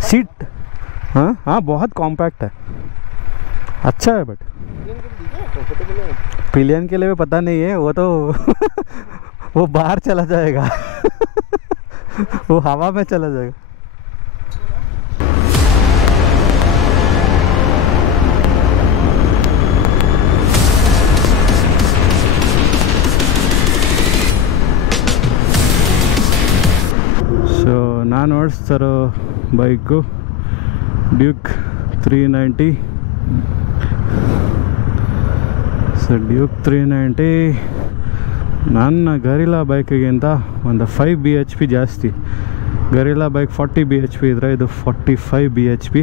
Seat हाँ हाँ बहुत कॉम्पैक्ट है, अच्छा है। बट पिलियन के लिए भी पता नहीं है, वो तो वो बाहर चला जाएगा वो हवा में चला जाएगा। ಸೊ ನಾನು ಓಡಿಸ್ತಾರೋ ಬೈಕು ಡ್ಯೂಕ್ 390. ಸೊ ಡ್ಯೂಕ್ 390 ನನ್ನ ಗರಿಲ್ಲಾ ಬೈಕಿಗಿಂತ ಒಂದು 5 BHP ಜಾಸ್ತಿ. ಗರಿಲ್ಲಾ ಬೈಕ್ 40 BHP ಇದ್ದರೆ ಇದು 45 BHP.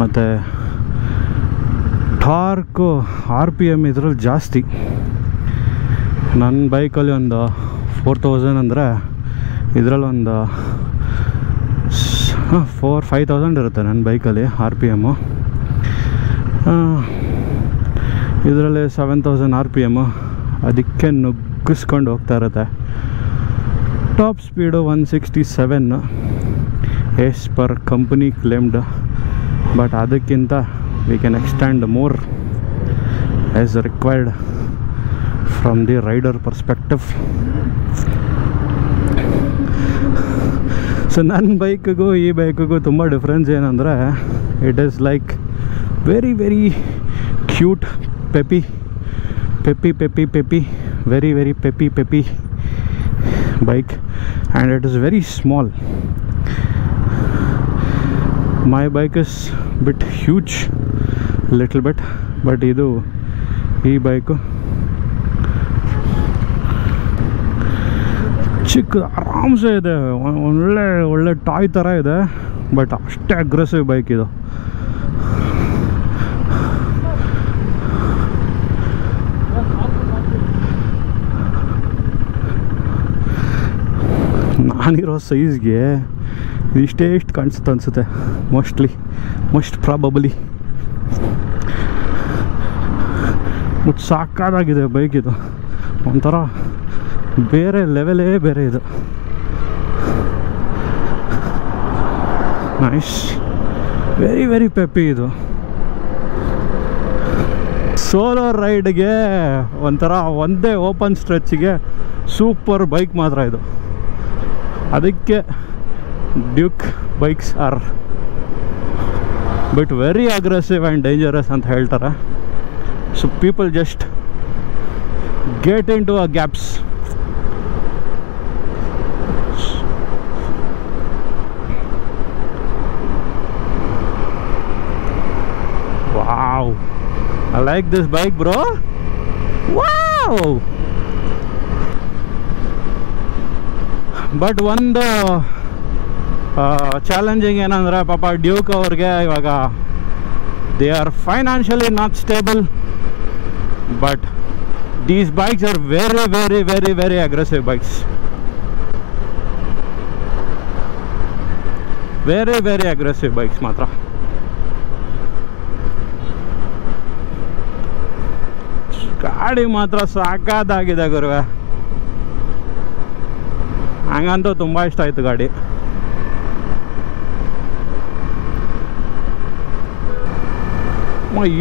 ಮತ್ತು ಟಾರ್ಕು RPM ಇದ್ರಲ್ಲಿ ಜಾಸ್ತಿ. ನನ್ನ ಬೈಕಲ್ಲಿ ಒಂದು 4000 ಅಂದರೆ ಇದರಲ್ಲಿ ಒಂದು 4-5,000 ಇರುತ್ತೆ ನನ್ನ ಬೈಕಲ್ಲಿ RPM. ಇದರಲ್ಲಿ 7,000 RPM. ಅದಕ್ಕೆ ನುಗ್ಗಿಸ್ಕೊಂಡು ಹೋಗ್ತಾ ಇರುತ್ತೆ. Top speed 167 as per company claimed. But ಅದಕ್ಕಿಂತ we can extend more as required from the rider perspective. So ನನ್ನ ಬೈಕಿಗೂ ಈ ಬೈಕಿಗೂ ತುಂಬ ಡಿಫ್ರೆನ್ಸ್ ಏನಂದರೆ it is like very very cute peppy very very peppy bike, and it is very small. My bike is bit huge little bit, but idu ee bike ಚಿಕ್ಕ ಆರಾಮ್ಸೆ ಇದೆ, ಒಳ್ಳೆ ಟಾಯ್ ಥರ ಇದೆ. ಬಟ್ ಅಷ್ಟೇ ಅಗ್ರೆಸಿವ್ ಬೈಕ್ ಇದು. ನಾನಿರೋ ಸೈಜ್ಗೆ ಇಷ್ಟೇ ಕಾಣಿಸುತ್ತೆ ಅನಿಸುತ್ತೆ, ಮೋಸ್ಟ್ ಪ್ರಾಬಬಲಿ. ಬಟ್ ಸಾಕಾಗಿದೆ ಬೈಕ್ ಇದು, ಒಂಥರ ಬೇರೆ ಲೆವೆಲೇ ಬೇರೆ ಇದು. ನೈಸ್, ವೆರಿ ವೆರಿ ಪೆಪ್ಪಿ ಇದು. ಸೋಲೋ ರೈಡ್ಗೆ ಒಂಥರ ಒಂದೇ ಓಪನ್ ಸ್ಟ್ರೆಚ್ಗೆ ಸೂಪರ್ ಬೈಕ್ ಮಾತ್ರ ಇದು. ಅದಕ್ಕೆ Duke bikes are but very aggressive and dangerous ಅಂತ ಹೇಳ್ತಾರೆ. So people just get in to a gaps. Wow, I like this bike, bro. Wow. But ಒಂದು ಚಾಲೆಂಜಿಂಗ್ ಏನಂದರೆ ಪಾಪ ಡ್ಯೂಕ್ ಅವ್ರಿಗೆ ಇವಾಗ they are financially not stable. But these bikes are very very very very aggressive bikes. Very very aggressive bikes ಮಾತ್ರ. ಗಾಡಿ ಮಾತ್ರ ಸಾಕಾದಾಗಿದೆ ಗುರುವೆ. ಹಂಗಂತೂ ತುಂಬ ಇಷ್ಟ ಆಯಿತು ಗಾಡಿ.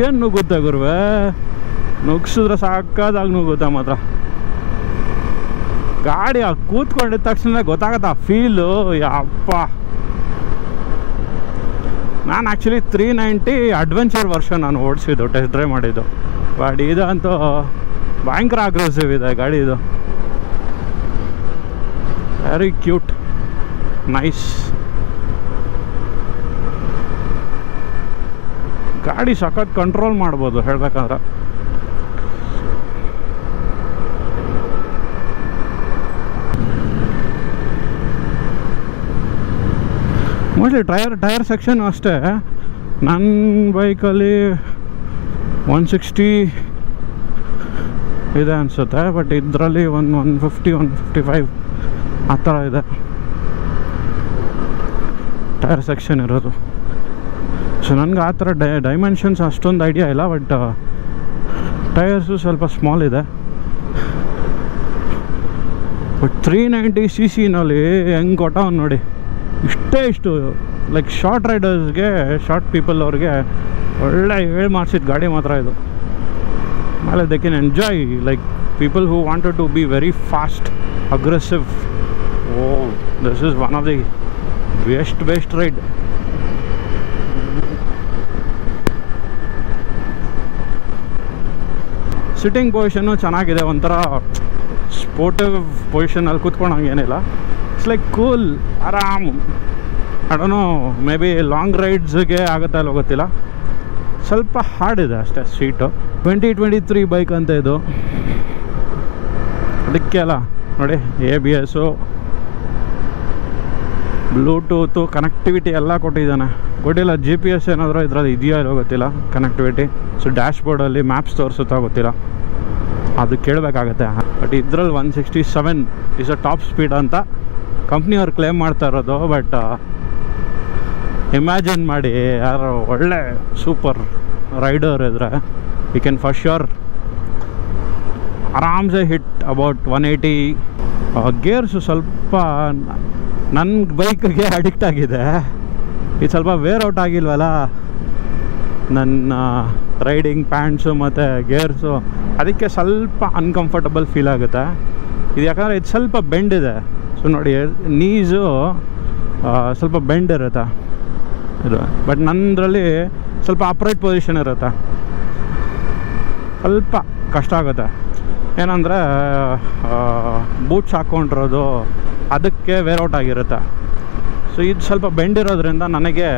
ಏನು ನುಗ್ಗುತ್ತೆ ಗುರುವೆ, ನುಗ್ಸಿದ್ರೆ ಸಾಕಾದಾಗ ನುಗ್ಗುತ್ತೆ ಮಾತ್ರ. ಗಾಡಿ ಕೂತ್ಕೊಂಡಿದ್ದ ತಕ್ಷಣ ಗೊತ್ತಾಗತ್ತ ಫೀಲು. ಯಪ್ಪ, ನಾನು ಆ್ಯಕ್ಚುಲಿ 390 ಅಡ್ವೆಂಚರ್ ವರ್ಷನ್ ನಾನು ಓಡಿಸಿದ್ದು, ಟೆಸ್ಟ್ ಡ್ರೈವ್ ಮಾಡಿದ್ದು. ಬಟ್ ಇದಂತೂ ಭಯಂಕರ ಅಗ್ರೆಸಿವ್ ಇದೆ ಗಾಡಿ ಇದು. ವೆರಿ ಕ್ಯೂಟ್, ನೈಸ್ ಗಾಡಿ. ಸಖತ್ ಕಂಟ್ರೋಲ್ ಮಾಡ್ಬೋದು ಹೇಳ್ಬೇಕಂದ್ರೆ. ಮೋಸ್ಟ್ಲಿ ಟೈರ್ ಸೆಕ್ಷನ್ ಅಷ್ಟೇ ನನ್ನ ಬೈಕಲ್ಲಿ 160 ಇದೆ ಅನಿಸುತ್ತೆ. ಬಟ್ ಇದರಲ್ಲಿ 150 155 ಆ ಥರ ಇದೆ ಟೈರ್ ಸೆಕ್ಷನ್ ಇರೋದು. ಸೊ ನನಗೆ ಆ ಥರ ಡೈಮೆನ್ಷನ್ಸ್ ಅಷ್ಟೊಂದು ಐಡಿಯಾ ಇಲ್ಲ. ಬಟ್ ಟೈರ್ಸು ಸ್ವಲ್ಪ ಸ್ಮಾಲ್ ಇದೆ. ಬಟ್ 390 cc ಹೆಂಗೆ ಕೊಟ್ಟವ್ ನೋಡಿ. ಇಷ್ಟು ಲೈಕ್ ಶಾರ್ಟ್ ರೈಡರ್ಸ್ಗೆ, ಶಾರ್ಟ್ ಪೀಪಲ್ ಅವ್ರಿಗೆ ಒಳ್ಳೆ ಹೇಳಿ ಮಾಡಿಸಿದ ಗಾಡಿ ಮಾತ್ರ ಇದು. ಆಮೇಲೆ they can enjoy like people who wanted to be very fast, aggressive. Oh, this is one of the best ride. Sitting position ಚೆನ್ನಾಗಿದೆ, ಒಂಥರ ಸ್ಪೋರ್ಟಿವ್ ಪೊಸಿಷನಲ್ಲಿ ಕೂತ್ಕೊಂಡಂಗೇನಿಲ್ಲ. ಇಟ್ಸ್ ಲೈಕ್ ಕೂಲ್, ಆರಾಮ್. ಅಡೋನು ಮೇ ಬಿ ಲಾಂಗ್ ರೈಡ್ಸ್ಗೆ ಆಗುತ್ತಾ ಇಲ್ಲ ಗೊತ್ತಿಲ್ಲ, ಸ್ವಲ್ಪ ಹಾರ್ಡ್ ಇದೆ ಅಷ್ಟೇ ಸೀಟು. 2023 ಬೈಕ್ ಅಂತ ಇದು, ಅದಕ್ಕೆ ಅಲ್ಲ ನೋಡಿ ABS, ಬ್ಲೂಟೂತು ಕನೆಕ್ಟಿವಿಟಿ ಎಲ್ಲ ಕೊಟ್ಟಿದ್ದಾನೆ. ಗೊತ್ತಿಲ್ಲ GPS ಏನಾದರೂ ಇದರಲ್ಲಿ ಇದೆಯಾ ಇರೋ ಗೊತ್ತಿಲ್ಲ ಕನೆಕ್ಟಿವಿಟಿ. ಸೊ ಡ್ಯಾಶ್ ಬೋರ್ಡಲ್ಲಿ ಮ್ಯಾಪ್ಸ್ ತೋರಿಸುತ್ತಾ ಗೊತ್ತಿಲ್ಲ, ಅದು ಕೇಳಬೇಕಾಗತ್ತೆ. ಬಟ್ ಇದರಲ್ಲಿ 167 ಇಸ್ ಅ ಟಾಪ್ ಸ್ಪೀಡ್ ಅಂತ ಕಂಪ್ನಿಯವ್ರು ಕ್ಲೇಮ್ ಮಾಡ್ತಾ ಇರೋದು. ಬಟ್ ಇಮ್ಯಾಜಿನ್ ಮಾಡಿ, ಯಾರು ಒಳ್ಳೆ ಸೂಪರ್ ರೈಡರ್ ಇದ್ರೆ ಯು ಕ್ಯಾನ್ ಫಾರ್ ಶ್ಯೂರ್ ಆರಾಮ್ಸೆ ಹಿಟ್ ಅಬೌಟ್ 180. ಗೇರ್ಸು ಸ್ವಲ್ಪ ನನ್ನ ಬೈಕ್ಗೆ ಅಡಿಕ್ಟ್ ಆಗಿದೆ. ಇದು ಸ್ವಲ್ಪ ವೇರ್ ಔಟ್ ಆಗಿಲ್ವಲ್ಲ ನನ್ನ ರೈಡಿಂಗ್ ಪ್ಯಾಂಟ್ಸು ಮತ್ತು ಗೇರ್ಸು, ಅದಕ್ಕೆ ಸ್ವಲ್ಪ ಅನ್ಕಂಫರ್ಟಬಲ್ ಫೀಲ್ ಆಗುತ್ತೆ. ಇದು ಯಾಕಂದರೆ ಇದು ಸ್ವಲ್ಪ ಬೆಂಡ್ ಇದೆ. ಸೊ ನೋಡಿ, ನೀಸು ಸ್ವಲ್ಪ ಬೆಂಡ್ ಇರುತ್ತೆ ಇದು. ಬಟ್ ನನ್ನದ್ರಲ್ಲಿ ಸ್ವಲ್ಪ ಅಪ್ರೈಟ್ ಪೊಸಿಷನ್ ಇರುತ್ತೆ, ಸ್ವಲ್ಪ ಕಷ್ಟ ಆಗುತ್ತೆ. ಏನಂದರೆ ಬೂಟ್ಸ್ ಹಾಕ್ಕೊಂಡಿರೋದು ಅದಕ್ಕೆ ವೇರ್ ಔಟ್ ಆಗಿರುತ್ತೆ. ಸೊ ಇದು ಸ್ವಲ್ಪ ಬೆಂಡ್ ಇರೋದ್ರಿಂದ ನನಗೆ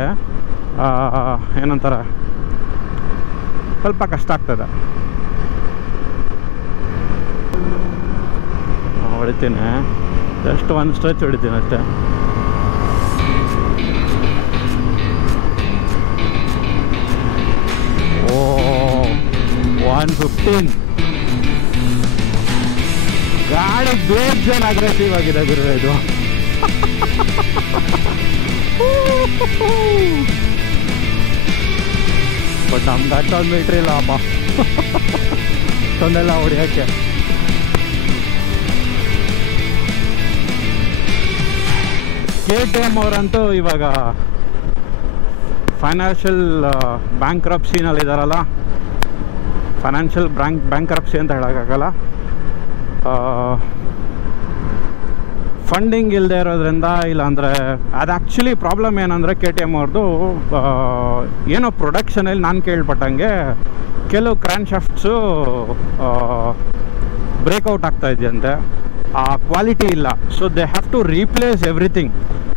ಏನಂತಾರೆ ಸ್ವಲ್ಪ ಕಷ್ಟ ಆಗ್ತದೆ. ಹೊಡಿತೀನಿ, ಜಸ್ಟ್ ಒಂದು ಸ್ಟ್ರೆಚ್ ಹೊಡಿತೀನಿ ಅಷ್ಟೇ. ಓ 115 ಗಾಡಿ ಬೇಜಾನ್ ಅಗ್ರೆಸಿವ್ ಆಗಿದೆ ಗುರು ಇದು. ಬಟ್ ನಮ್ದು ಅಷ್ಟೊಂದು ಮೀಟ್ರ್ ಇಲ್ಲ ಅಪ್ಪ ಅಷ್ಟೊಂದೆಲ್ಲ ಹೊಡಿಯೋಕ್ಕೆ. KTM ಅವರಂತೂ ಇವಾಗ ಫೈನಾನ್ಷಿಯಲ್ ಬ್ಯಾಂಕ್ರಪ್ಸಿನಲ್ಲಿದ್ದಾರಲ್ಲ, ಫೈನಾನ್ಷಿಯಲ್ ಬ್ಯಾಂಕ್ರಪ್ಸಿ ಅಂತ ಹೇಳೋಕ್ಕಾಗಲ್ಲ. ಫಂಡಿಂಗ್ ಇಲ್ಲದೆ ಇರೋದ್ರಿಂದ, ಇಲ್ಲಾಂದರೆ ಅದು ಆ್ಯಕ್ಚುಲಿ ಪ್ರಾಬ್ಲಮ್ ಏನಂದರೆ KTM ಅವ್ರದ್ದು ಏನೋ ಪ್ರೊಡಕ್ಷನಲ್ಲಿ ನಾನು ಕೇಳ್ಪಟ್ಟಂಗೆ ಕೆಲವು ಕ್ರ್ಯಾನ್ ಶಾಫ್ಟ್ಸು ಬ್ರೇಕ್ಔಟ್ ಆಗ್ತಾಯಿದೆಯಂತೆ, ಆ ಕ್ವಾಲಿಟಿ ಇಲ್ಲ. So they have to replace everything.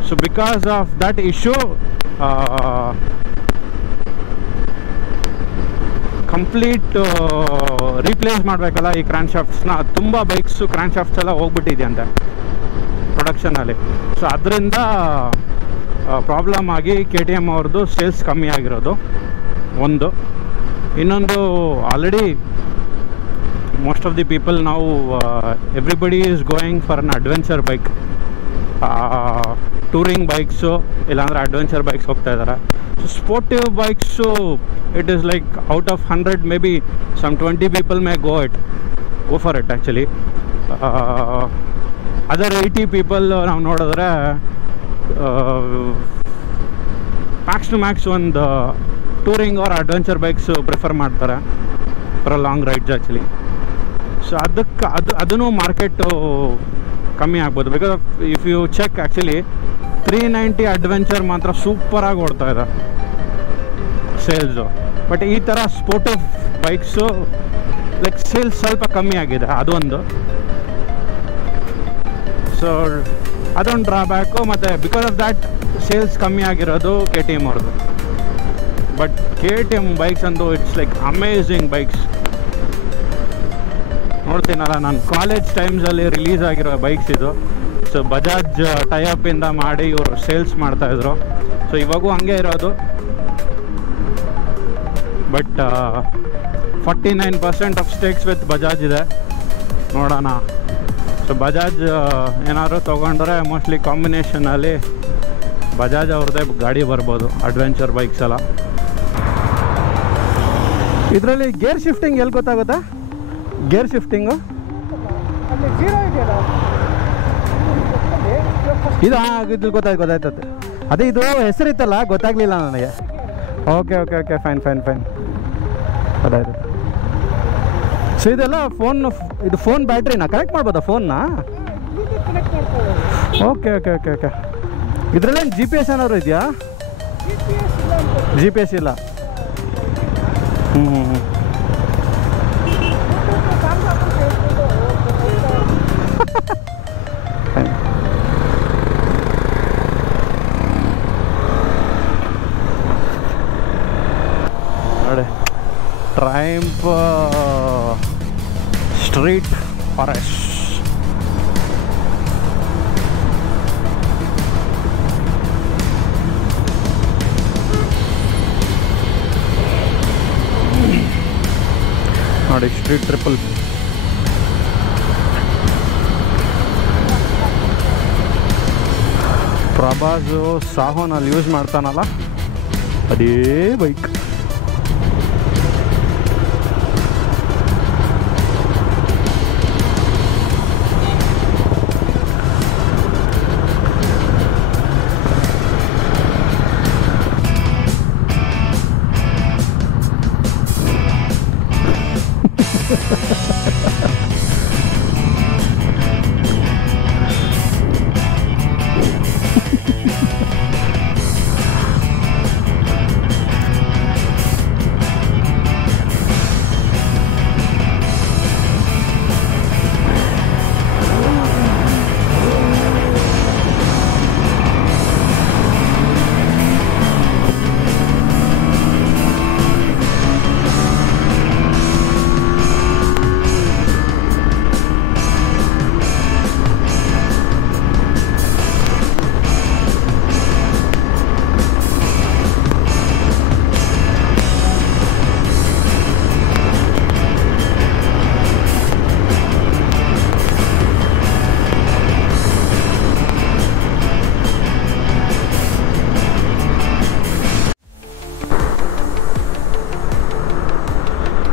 So because of that issue complete replace ಮಾಡಬೇಕಲ್ಲ ಈ ಕ್ರ್ಯಾನ್ ಶಾಫ್ಟ್ಸ್ನ. ತುಂಬ ಬೈಕ್ಸು ಕ್ರ್ಯಾನ್ ಶಾಫ್ಟ್ಸ್ ಎಲ್ಲ ಹೋಗ್ಬಿಟ್ಟಿದೆಯಂತೆ ಪ್ರೊಡಕ್ಷನಲ್ಲಿ. ಸೊ ಅದರಿಂದ ಪ್ರಾಬ್ಲಮ್ ಆಗಿ KTM ಅವ್ರದ್ದು ಸೇಲ್ಸ್ ಕಮ್ಮಿ ಆಗಿರೋದು ಒಂದು. ಇನ್ನೊಂದು, already most of the people ನಾವು everybody is going for an adventure bike. Touring bikes ಇಲ್ಲಾಂದರೆ ಅಡ್ವೆಂಚರ್ ಬೈಕ್ಸ್ ಹೋಗ್ತಾ ಇದ್ದಾರೆ. So sportive bikes it is like out of 100 may be some 20 people may go for it actually. Other 80 people ನಾವು ನೋಡಿದ್ರೆ max to max ಒಂದು touring or adventure bikes prefer ಮಾಡ್ತಾರೆ for a long rides actually. So ಅದೂ market ಕಮ್ಮಿ ಆಗ್ಬೋದು. Because if you check actually 390 adventure ಮಾತ್ರ ಸೂಪರಾಗಿ ಓಡ್ತಾ ಇದೆ ಸೇಲ್ಸು. ಬಟ್ ಈ ಥರ ಸ್ಪೋರ್ಟಿವ್ ಬೈಕ್ಸು ಲೈಕ್ ಸೇಲ್ಸ್ ಸ್ವಲ್ಪ ಕಮ್ಮಿ ಆಗಿದೆ, ಅದೊಂದು. ಸೊ ಅದೊಂದು ಡ್ರಾಬ್ಯಾಕು. ಮತ್ತು ಬಿಕಾಸ್ ಆಫ್ ದ್ಯಾಟ್ ಸೇಲ್ಸ್ ಕಮ್ಮಿ ಆಗಿರೋದು KTM ಅವ್ರದ್ದು. ಬಟ್ KTM ಬೈಕ್ಸ್ ಅಂದು ಇಟ್ಸ್ ಲೈಕ್ ಅಮೇಝಿಂಗ್ ಬೈಕ್ಸ್. ನೋಡ್ತೀನಲ್ಲ, ನಾನು ಕಾಲೇಜ್ ಟೈಮ್ಸಲ್ಲಿ ರಿಲೀಸ್ ಆಗಿರೋ ಬೈಕ್ಸ್ ಇದು. ಸೊ ಬಜಾಜ್ ಟೈಅಪಿಂದ ಮಾಡಿ ಇವರು ಸೇಲ್ಸ್ ಮಾಡ್ತಾಯಿದ್ರು. ಸೊ ಇವಾಗೂ ಹಂಗೆ ಇರೋದು. But 49% of stakes with Bajaj ಇದೆ, ನೋಡೋಣ. ಸೊ ಬಜಾಜ್ ಏನಾದರೂ ತೊಗೊಂಡ್ರೆ ಮೋಸ್ಟ್ಲಿ ಕಾಂಬಿನೇಷನಲ್ಲಿ ಬಜಾಜ್ ಅವ್ರದ್ದೇ ಗಾಡಿ ಬರ್ಬೋದು, ಅಡ್ವೆಂಚರ್ ಬೈಕ್ಸ್ ಎಲ್ಲ. ಇದರಲ್ಲಿ ಗೇರ್ ಶಿಫ್ಟಿಂಗ್ ಎಲ್ಲಿ ಗೊತ್ತಾಗುತ್ತಾ? ಗೇರ್ ಶಿಫ್ಟಿಂಗು ಅಲ್ಲಿ 0 ಇದೆಯಲ್ಲ, ಇದು ಇದು ಗೊತ್ತಾಯ್ತು ಅದೇ ಇದು ಹೆಸರಿತ್ತಲ್ಲ ಗೊತ್ತಾಗ್ಲಿಲ್ಲ ನನಗೆ. Okay okay okay fine fine fine ಗೊತ್ತಾಯ್ತು. ಸೊ ಇದೆಲ್ಲ ಇದು ಫೋನ್ ಬ್ಯಾಟ್ರಿನ ಕನೆಕ್ಟ್ ಮಾಡ್ಬೋದಾ ಫೋನ್ನ? Okay okay okay okay. ಇದರಲ್ಲೇನು ಜಿ ಪಿ ಎಸ್ ಏನಾದ್ರು ಇದೆಯಾ? ಜಿ ಪಿ ಎಸ್ ಇಲ್ಲ. ನೋಡಿ ಟ್ರೈಂಪ್ ಸ್ಟ್ರೀಟ್ ಫಾರೆಸ್ಟ್. ನೋಡಿ ಸ್ಟ್ರೀಟ್ ಟ್ರಿಪಲ್. ಪ್ರಭಾಸು ಸಾಹೋನಲ್ಲಿ ಯೂಸ್ ಮಾಡ್ತಾನಲ್ಲ ಅದೇ bike.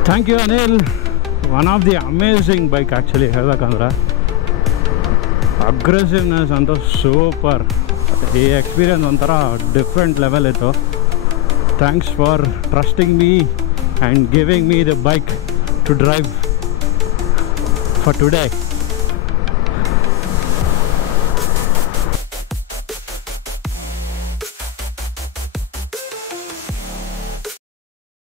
Thank you Anil. One of the amazing bike actually ಹೇಳ್ಬೇಕಂದ್ರೆ. ಅಗ್ರೆಸಿವ್ನೆಸ್ ಅಂತೂ ಸೂಪರ್. ಈ ಎಕ್ಸ್ಪೀರಿಯನ್ಸ್ ಒಂಥರ ಡಿಫ್ರೆಂಟ್ ಲೆವೆಲ್ ಇತ್ತು. Thanks for trusting me and giving me the bike to drive for today.